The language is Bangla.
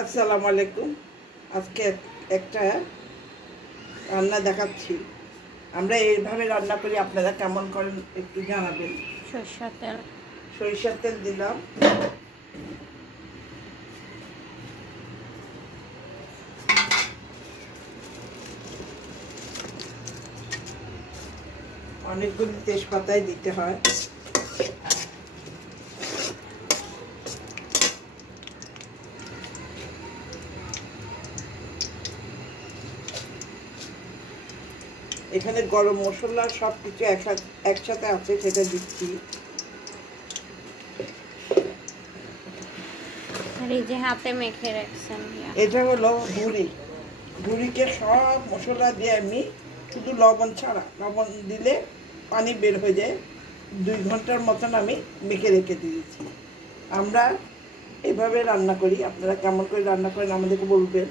আসসালামু আলাইকুম। আজকে একটা রান্না দেখাচ্ছি। আমরা এইভাবে রান্না করি, আপনারা কেমন করেন একটু জানাবেন। সরষের তেল। সরিষার তেল দিলাম, অনেকগুলি তেজপাতায় দিতে হয়। এখানে গরম মশলা সব কিছু একসাথে আছে, সেটা দিচ্ছি। আর এই যে হাতে মেখে রাখছেন এটা হলো ভুড়ি। ভুড়িকে সব মশলা দিয়ে আমি শুধু লবণ ছাড়া, লবণ দিলে পানি বের হয়ে যায়, 2 ঘন্টার মতন আমি মেখে রেখে দিয়েছি। আমরা এভাবে রান্না করি, আপনারা কেমন করে রান্না করেন আমাদেরকে বলবেন।